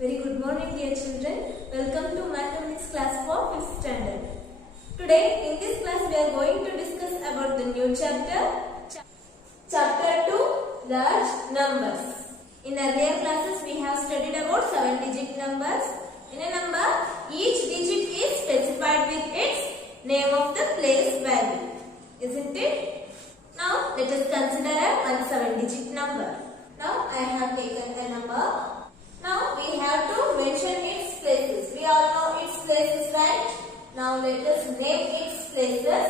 Very good morning, dear children. Welcome to Mathematics class for 5th standard. Today in this class we are going to discuss about the new chapter, chapter 2, large numbers. In earlier classes we have studied about 7-digit numbers. In a number, each digit is specified with its name of the place value, isn't it? Now let us consider a 7-digit number. Now I have taken a number. Now we have to mention its places. We all know its places, right? Now let us name its places.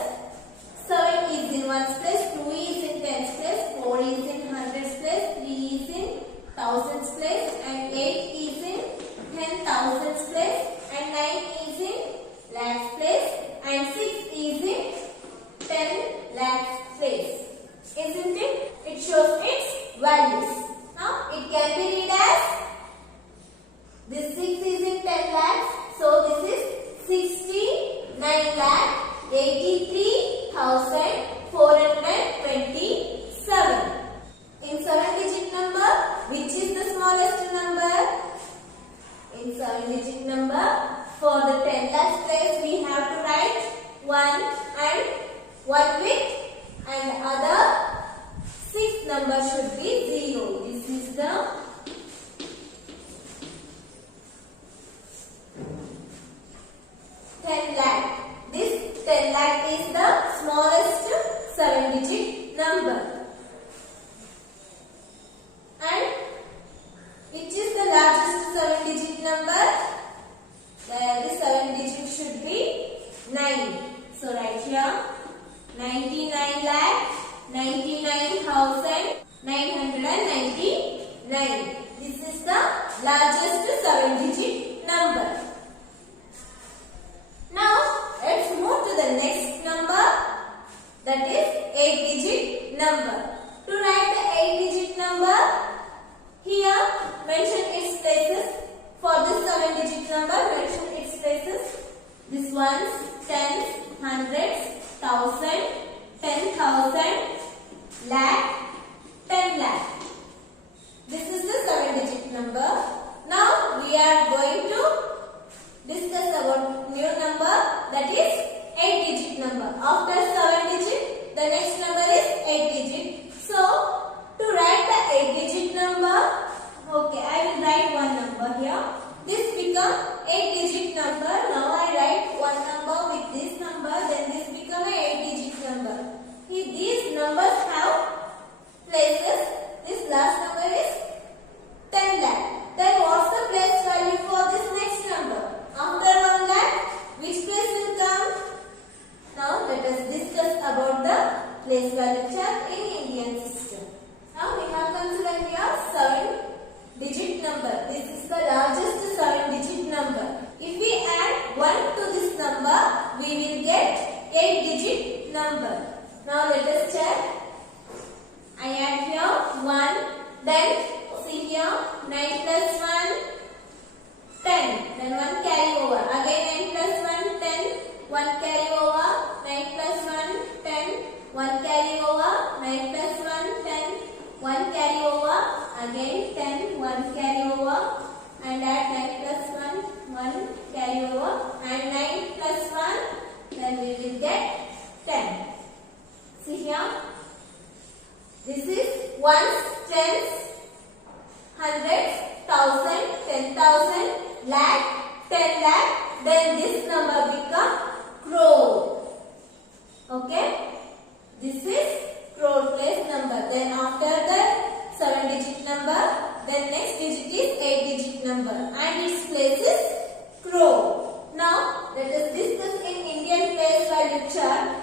7 is in 1's place, 2 is in 10's place, 4 is in 100's place, 3 is in 1000's place, and 8 is in 10,000's place, and 9 is in lakhs place, and 6 is in 10 lakhs place. Isn't it? It shows its values. Now it can be read as this 6 is in 10 lakhs, so this is 69,83,427. In 7-digit number, which is the smallest number? In 7-digit number, for the 10 lakhs place, we have to write 1 and 1 with, and other 6 number should be 0. This is the 10 lakh. This 10 lakh is the smallest 7-digit number. And which is the largest 7-digit number? There the 7 digit should be 9. So right here 99 lakh 99,999. This is the largest 7-digit number. Now let's move to the next number, that is 8-digit number. To write the 8-digit number, here mention its places. For this 7-digit number, mention its places. This ones, tens, hundreds, thousand, 10,000, lakh, 10 lakh. This is the 7-digit number. Now we are going to discuss about new number, that is 8-digit number. After 7-digit, the next number is 8-digit. So to write the 8-digit number, okay, I will write one number here. This become 8-digit number. Now I write one number with this number, then this become a 8-digit number. These numbers have places. This last number is 10 lakh. Then what's the place value for this next number? After 1 lakh, which place will come? Now let us discuss about the place value chart in Indian system. Now we have considered here 7-digit number. This is the largest 7-digit number. If we add 1 to this number, we will get 8-digit number. Now let us check. I add here 1, then see here 9 plus 1, 10. Then 1 carry over. Again 9 plus 1, 10. 1 carry over. 9 plus 1, 10. 1 carry over. 9 plus 1, 10. 1 carry over. Again 10. 1 carry over. And add 9 plus 1. 1 carry over. And 9 plus 1. Then we will get 10. See here. This is ones, tens, hundreds, thousand, 10,000, lakh, 10 lakh. Then this number become crore. Okay. This is crore place number. Then after that 7-digit number, then next digit is 8-digit number, and its place is crore. Now let us discuss in Indian place value chart.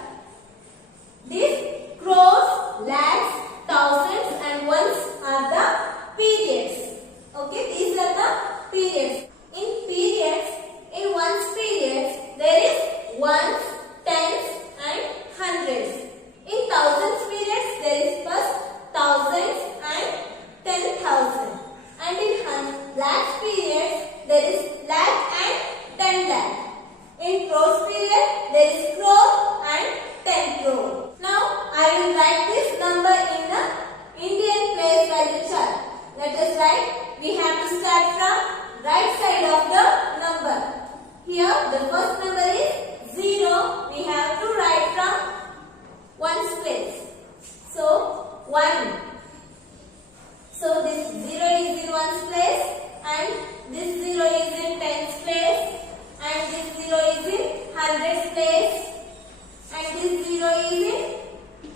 These crores, lakhs, thousands, and ones are the periods. Okay, these are the periods. In periods, in ones periods, there is ones, tens, and hundreds. In thousands periods, there is first thousands and 10,000. And in lakhs periods, there is lakh and 10 lakh. In crores period, there is crore and 10 crore. Now I will write this number in the Indian place value chart. Let us write. We have to start from right Here the first number is 0. We have to write from ones place. So 1. So this 0 is in ones place and this 0 is in tens place and this 0 is in hundreds place and this 0 is in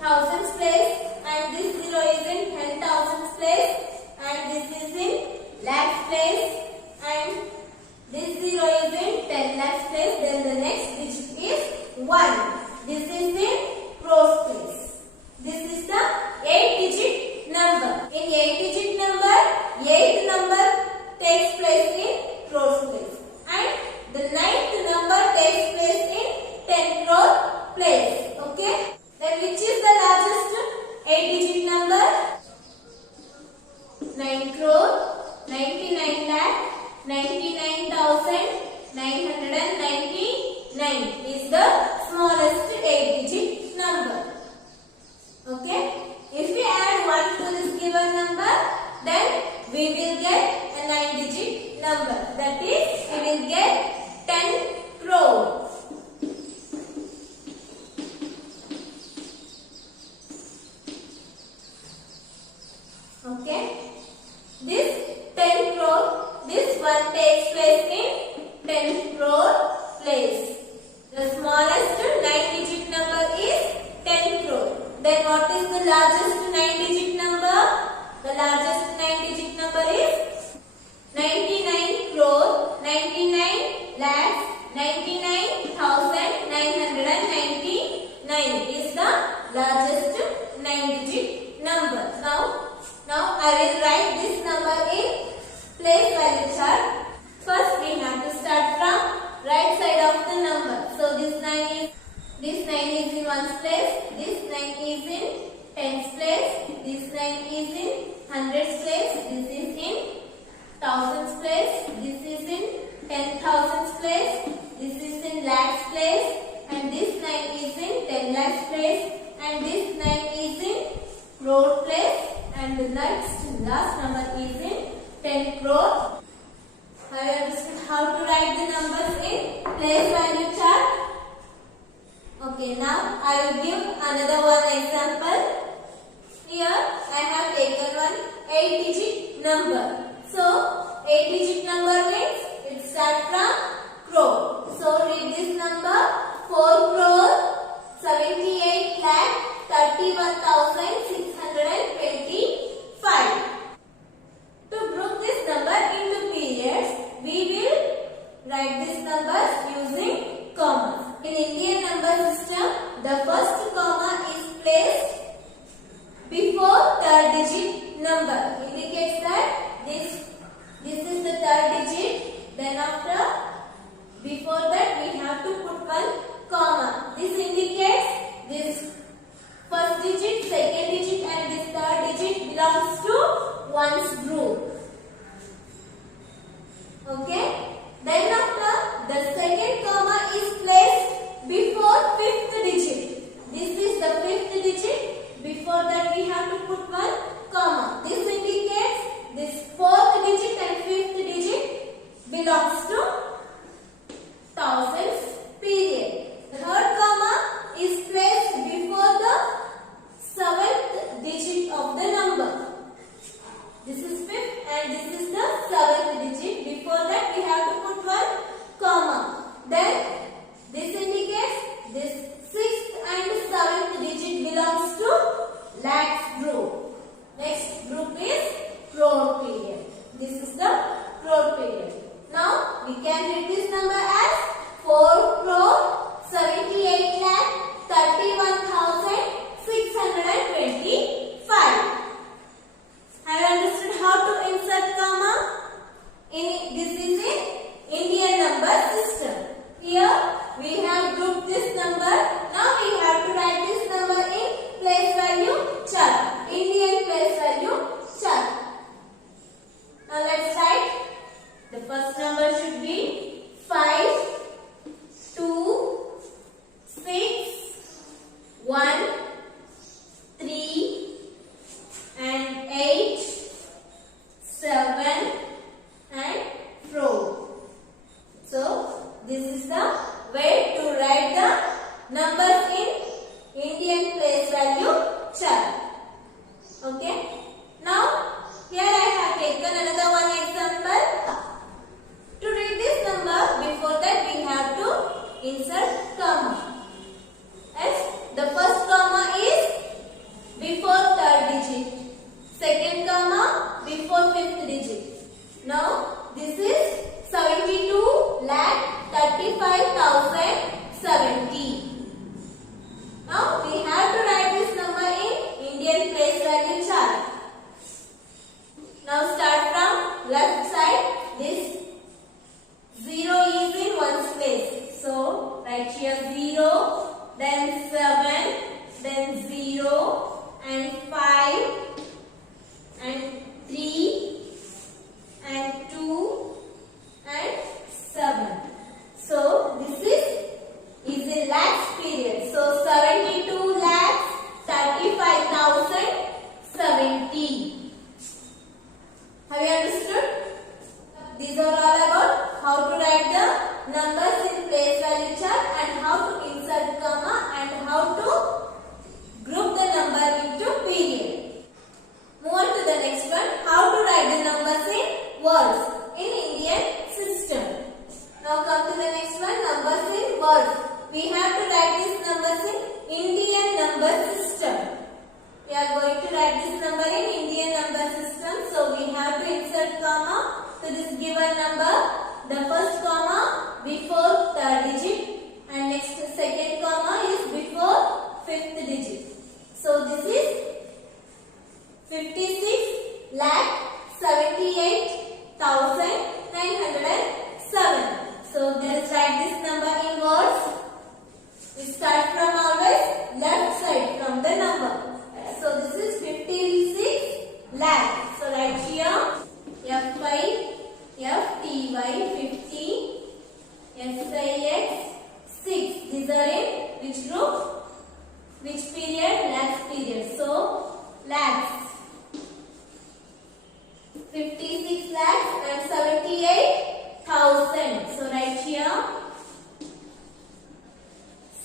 thousands place and this 0 is in 10,000s place and this is in lakhs place and this 0 is in 10 lakhs place. Then the next digit is 1. This is in crores place. This is the 8-digit number. In 8-digit number, 8th number takes place in crores place and the 9th number takes place in 10 crore place. Okay. Then which is the largest 8-digit number? 9 crore, 99 lakh, 99,999 is the smallest 8-digit number. Okay. If we add 1 to this given number, then we will get a 9-digit number. That is, we will get 10 crore. Okay. This 10 crore, this one takes place in 10 crore place. The smallest 9-digit number is 10 crore. Then what is the largest 9-digit number? The largest 9-digit number is 99 crore, 99 lakhs, 99,999 is the largest 9-digit number. Now I will write this number in place value chart. First we have to start from right side of the number. So this 9 is in ones place, this 9 is in tens place, this 9 is in hundreds place, this is in thousands place, this is in 10,000s place, this is in lakhs place and this 9 is in 10 lakhs place and this 9 is in crore place and the last number is in 10 crore. Have you understood how to write the numbers in place value chart? Okay, now I will give another one example. Here I have taken one 8-digit number. So 8-digit number means it starts from crore. So read this number: 4 crore 78 lakh 31,625. To group this number into periods, we will write these numbers using commas. In Indian number system, the first comma is placed before third digit number. Indicates that this is the third digit. Then after, before that we have to put one comma. This indicates this first digit, second digit and this third digit belongs to one's group. Okay. Then after, the second comma is placed before fifth digit. This is the fifth digit. Before that we have to put one comma. This indicates this fourth digit and fifth digit belongs to thousands period. The third comma is placed before the seventh digit of the number. This is fifth and this is the seventh digit. Before that we have to put one comma. Then this indicates this sixth and seventh digit belongs to lakhs group. Next group is crore period. This is the crore period. Now we can read this number as 4 crore 78 lakh 31,625. Have you understood how to insert comma? This is in Indian number system. Here we have grouped this number. Now we have to write this number in place value chart. Indian place value chart. Now let's write. The first number should be 5 way to write the numbers in Indian place value chart. Okay. Now here I have taken another one example. To read this number, before that we have to insert comma. As the first comma is before third digit, second comma before fifth digit. Now this is 72 lakh 35,070. Now we have to write this number in Indian place value chart. Now start from left side. This 0 is in ones place. So write here 0, then 7, then 0 and 5 and 3 and 2 and 7. So this is in lakhs period. So 72 lakhs 35,070. Have you understood? These are all about how to write the numbers in place value chart and how to insert comma and how to group the number into period. Move on to the next one. How to write the numbers in words in Indian system. Now come to the next one. Numbers in words. We have to write these numbers in Indian number system. We are going to write this number in Indian number system. So we have to insert comma to this given number. The first comma before third digit and next second comma is before fifth digit. So this is 56 lakh 78,907. So let us write this number in words. We start from always left side from the number. So this is 56 lakh. So write here F5, FTY 50, SIX 6. These are in which group? Which period? Lakhs period. So lakhs. 56 lakhs and 78,000. So write here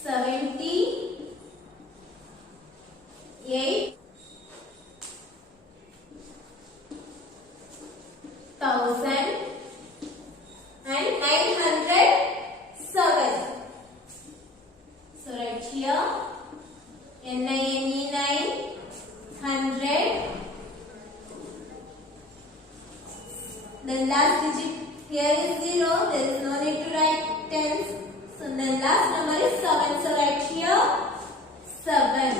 78,000 and 907. So write here NINE 900. The last digit here is 0. There is no need to write tens. So the last number is 7. So write here 7.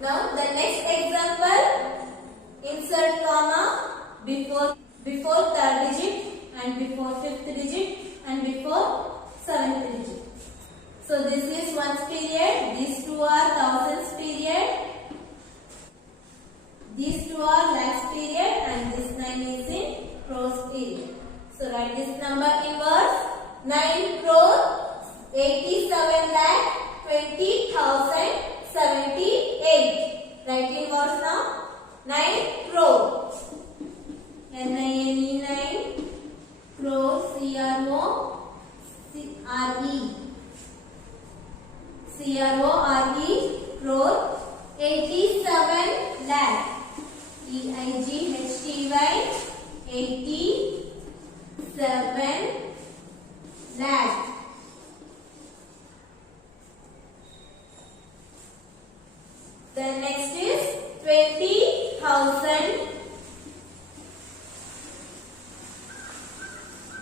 Now the next example. Insert comma before third digit and before fifth digit and before seventh digit. So this is ones period. These two are thousands period. These two are lakhs period and this 9 is in crores period. So write this number in words. 9 crore 87 lakh 20,078. Write in words now. 9 crore. NINE 9 crore CRORE crore 87 lakh EIGHTY 87 lakh. The next is 20,000.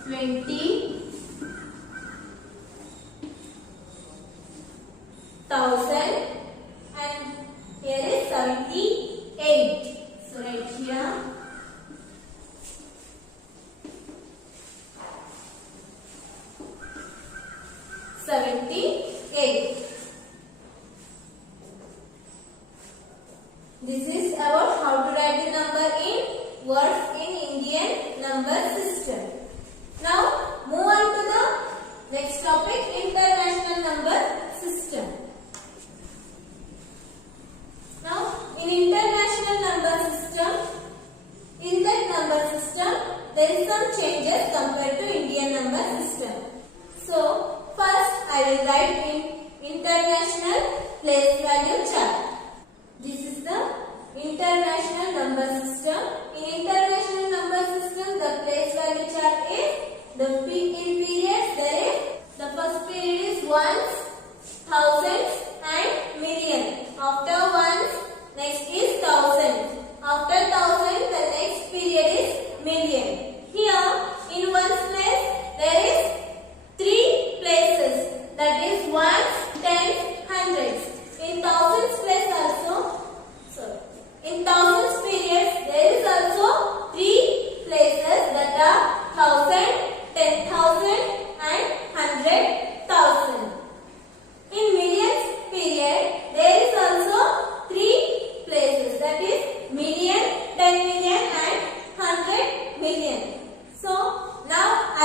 20,000 and here is 78. So right here 78. This is about how to write the number in words in Indian number system. Now move on to the next topic, international number system. Now in international number system, in that number system there is some changes compared to Indian number system. So first I will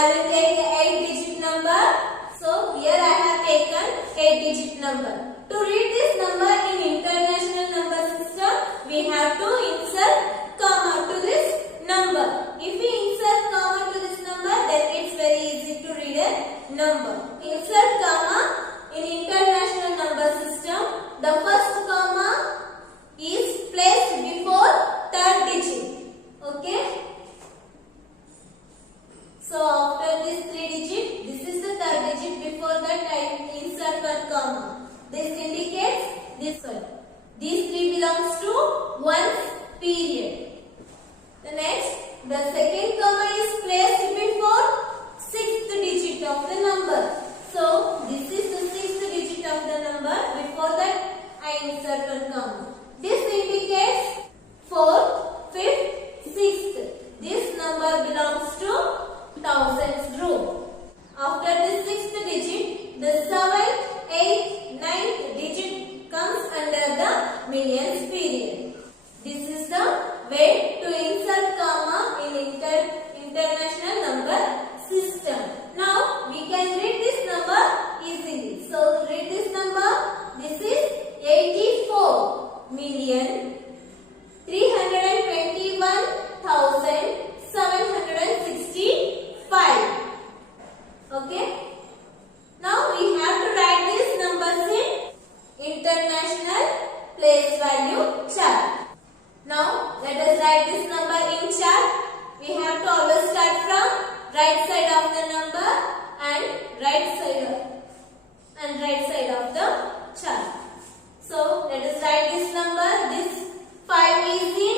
I will take a 8-digit number. So here I have taken 8-digit number. To read this number in international number system, we have to insert comma to this number. If we insert comma to this number, then it's very easy to read a number. Insert comma in international number system. The first comma is placed before third digit. Okay. So after this 3 digit, this is the third digit. Before that, I insert one comma. This indicates this one. These 3 belongs to ones period. The next, the second comma is placed before 6th digit of the number. So this is the 6th digit of the number. Before that, I insert one comma. This indicates 4th, 5th, 6th. This number belongs to thousands group. After the 6th digit, the 7th, 8th, 9th digit comes under the millions period. This is the way to insert comma in international number system. Now we can read this number easily. So read this number. This is 84 million 321,765. Okay. Now we have to write these numbers in international place value chart. Now let us write this number in chart. We have to always start from right side of the number and right side of the chart. So let us write this number. This 5 is in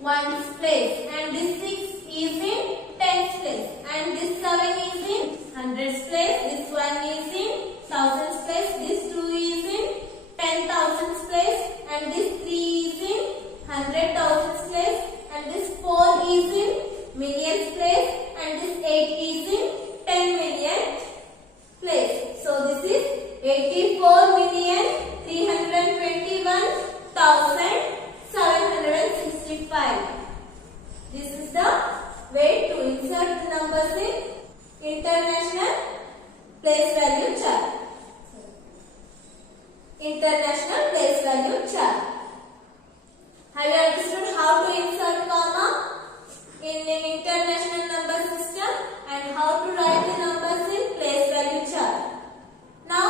ones place and this 6 is in tens place and this 7 is in hundreds place. This 1 is in thousands place. This 2 is in 10,000s place and this 3 is in 100,000s place and this 4 is in millions place and this 8 is in 10 million place. So this is 84,321,765. This is the way to insert the numbers in international place value chart. International place value chart. Have you understood how to insert comma in an international number system and how to write the numbers in place value chart? Now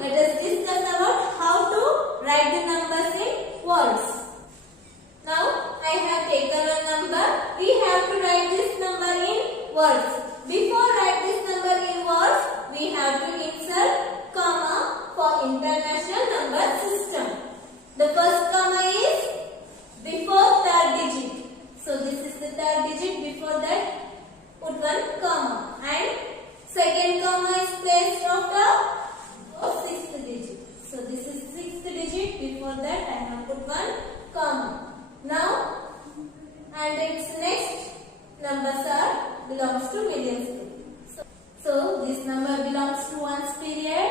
let us discuss about how to write the numbers in words. Now I have taken a number. We have to write this number in words. Before write this number in words, we have to insert comma for international number system. The first comma is before third digit. So this is the third digit. Before that, put one comma. And second comma is placed after 6th digit. So this is 6th digit. Before that, I have put one comma. Now, and its next numbers belongs to millions. So this number belongs to ones period.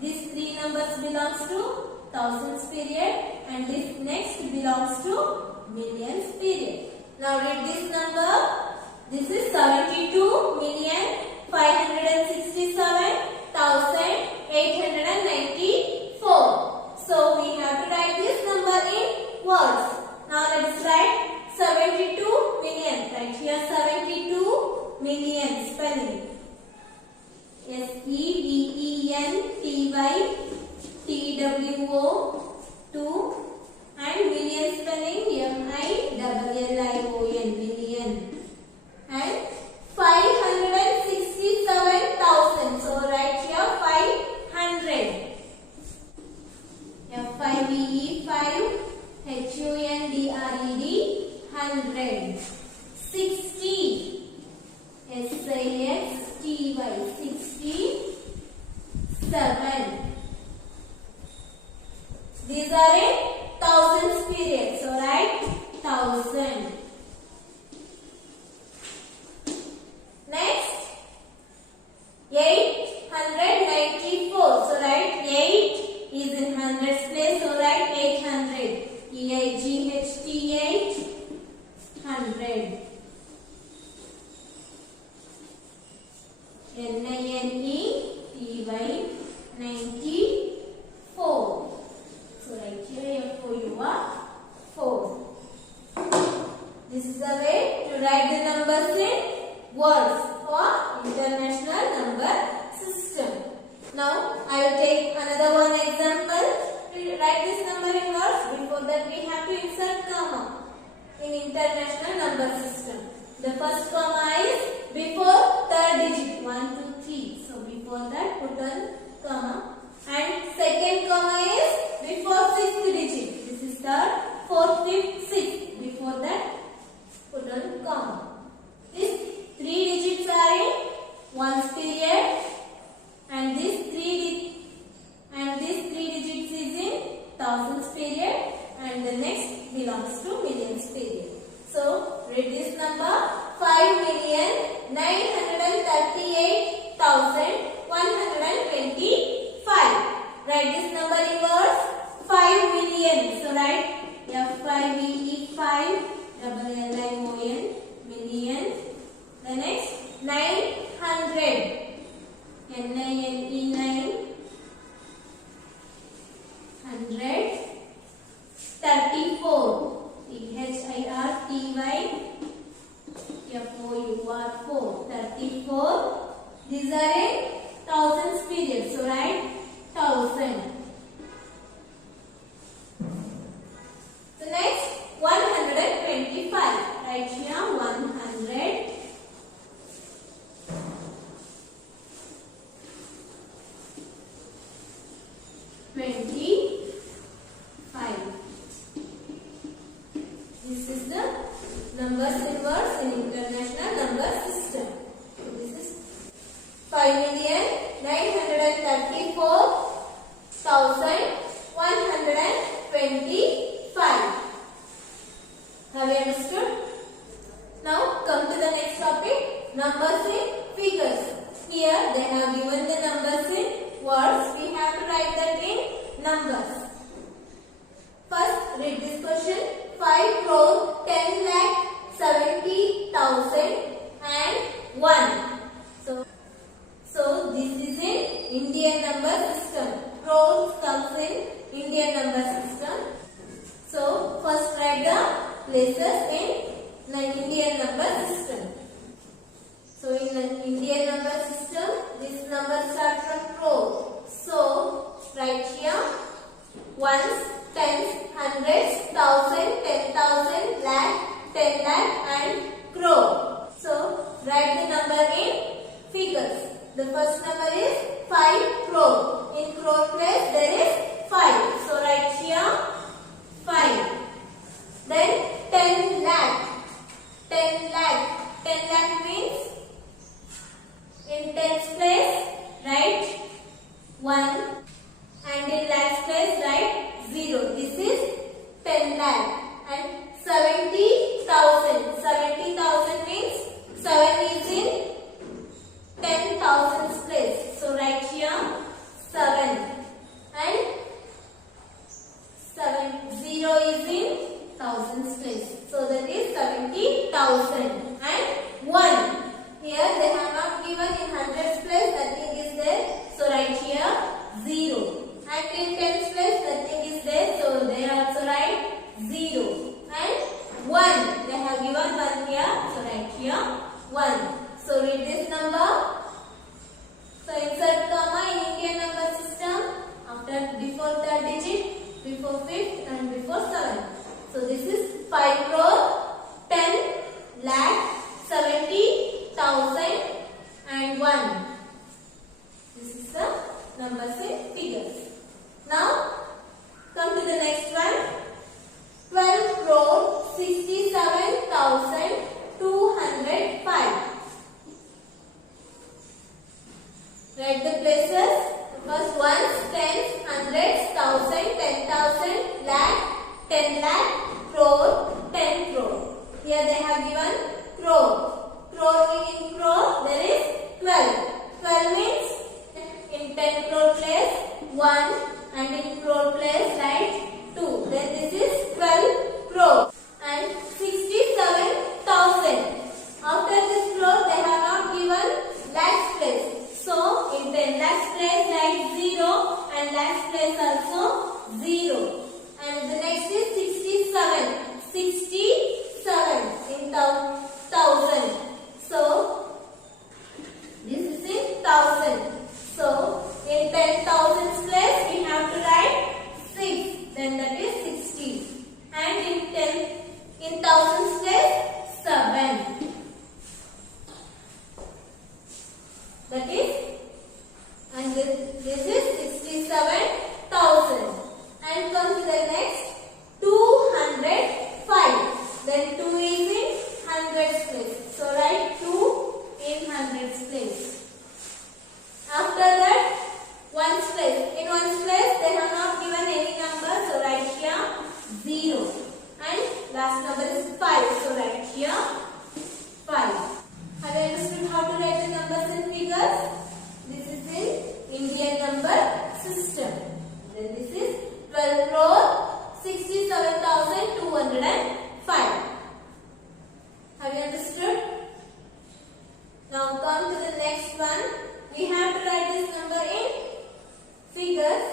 These 3 numbers belongs to thousands period and this next belongs to millions period. Now read this number. This is 72,567,894. So we have to write this number in words. Now let's write 72 million. Right here 72 million spelling. SEVENTYTWO 2 and million spelling MILLION million and 567,000. So write here 500. FIVE 5 HUNDRED 100. 60 SIXTY 67. These are in thousands period. So write 1000. Next 894. So write 8 is in hundreds place. So write 800. EIGHT 100. N-I-N-E-T-Y 94. So right here FOUR 4. This is the way to write the numbers in words for International Number System. Now I will take another one example. To write this number in words, before that we have to insert comma in International Number System. The first comma is before third digit 1, 2, 3. So before that put on comma. And second comma is before sixth digit. This is third, fourth, fifth, sixth. Before that put on comma. These 3 digits are in ones period, and these 3 digits is in thousands period, and the next belongs to millions period. So read this number: 5,938,125. Write this number in words: 5 million. So write F-I-V-E 5 million. The next 900. N-I-N-E 9 100. 34. T-H-I-R-T-Y F-O-U-R 4. 34. These are in thousands period. So write 1000. The next 125. Write here 100. 25. This is the numbers in words in International Number System. So this is 5,934,125. Have you understood? Now come to the next topic: numbers in figures. Here they have given the numbers in words. We have to write that in numbers. First, read this question: 5,10,70,001. So this is in Indian number system. Crores comes in Indian number system. So first write the places in the Indian number system. So in the Indian number system, this number starts from crore. So write here ones, tens, hundreds, thousand, 10,000, lakh, 10 lakh and crore. So write the number in figures. The first number is 5 crore. In crore place there is 5. So write here 5. Then 10 lakh. 10 lakh. 10 lakh means in tens place write 1 and in lakhs place write 0. This is 10 lakh. And 70,000. 70,000 means 7 is in 10,000 place. So write here 7. And 0 is in thousands place. So that is 70,000. And 1. Here they have not given in hundreds place, nothing is there. So write here 0. And in tens place nothing is there. So they also write 0. And 1. They have given 1 here. So write here 1. So read this number. So insert comma in Indian number system after before third digit, before fifth and before 7. So this is 5 crore, 10 lakh, 70,000 and 1. This is the numbers in figures. Now come to the next one. 12 crore, 67,205. Write the places. First ones, tens, hundreds, thousand, 10,000, lakh, 10 lakh, crore, 10 crore. Here they have given crore. Crore in crore there is 12. 12 means in 10 crore place 1 and in crore place write 2. Then this is 12 crore. And 67,000. After this crore they have not given lakhs place. that is, and this is 67,000. And come to the next 205. Then 2 is in hundreds place. So write 2 in hundreds place. After that, ones place. In ones place, they have not given any number. So write here 0. And last number is 5. So write here 5. Have you understood how to write the numbers and figures? This is in Indian number system. Then this is 12 crore 67,205. Have you understood? Now come to the next one. We have to write this number in figures.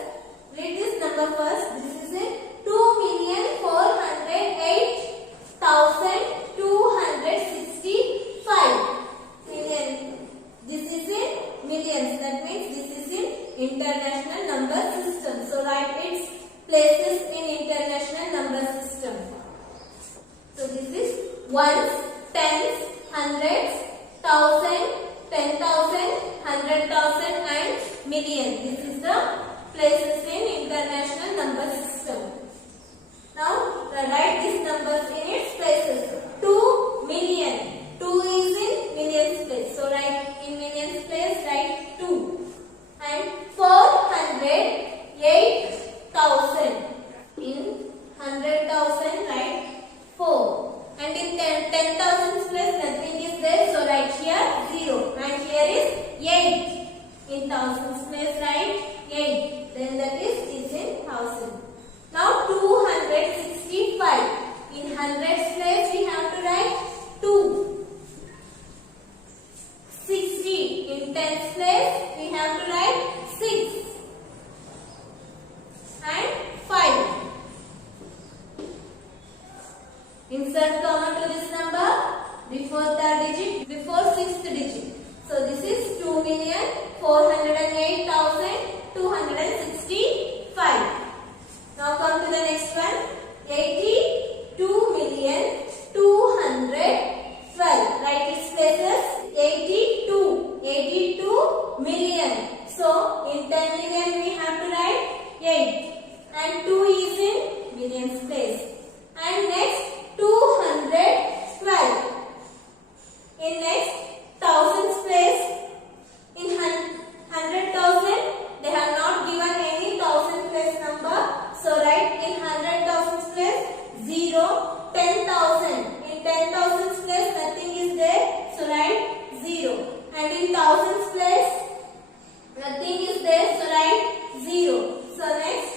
Read this number first. This is in 2,408,265 million. This is in millions. That means this is in international number system. So write its places in international number system. So this is ones, tens, hundreds, thousand, 10,000, 100,000 and million. This is the places in international number system. Now write these numbers in its places. 2 million. 2 is in millions place. So write in millions place, write 2. And 408,000. In 100,000 write 4. And in 10,000 place nothing is there. So write here 0. And here is 8. In thousands place write 8. Then that is in thousand. Now 265. In hundreds place we have to write 2. 60. In tens place we have to write 6. And 5. Insert comma to this number before third digit, before sixth digit. So this is 2,408,265. Now come to the next one. 82,212. Write its places. 82 million. So in 10 million we have to write 8. And 2 is in millions place. And next 212. In next thousands place, in 100,000 they have not given any thousand place number. So write in 100,000 place 0. 10,000. In 10,000 place nothing is there. So write 0. And in thousands place nothing is there. So write 0. So next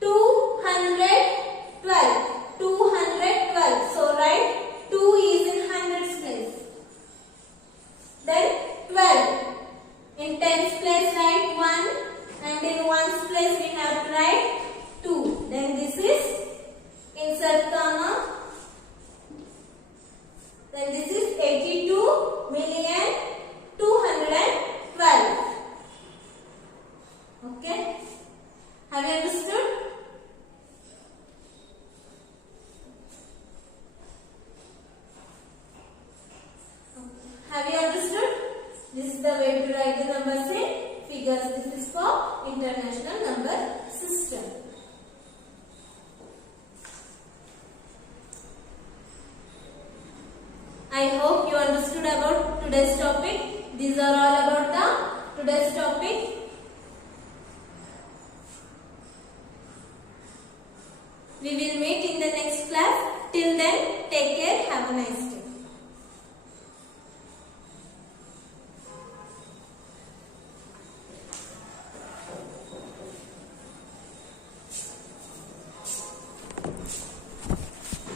212. 212. So write 2 is in hundreds place. Then 12. In tens place write 1. And in ones place we have to write 2. Then this is insert comma. Then this is 82,212. Okay. Have you understood? Have you understood? This is the way to write the numbers in figures. This is for international number system. I hope you understood about today's topic. These are all about the today's topic. We will meet in the next class. Till then, take care. Have a nice day.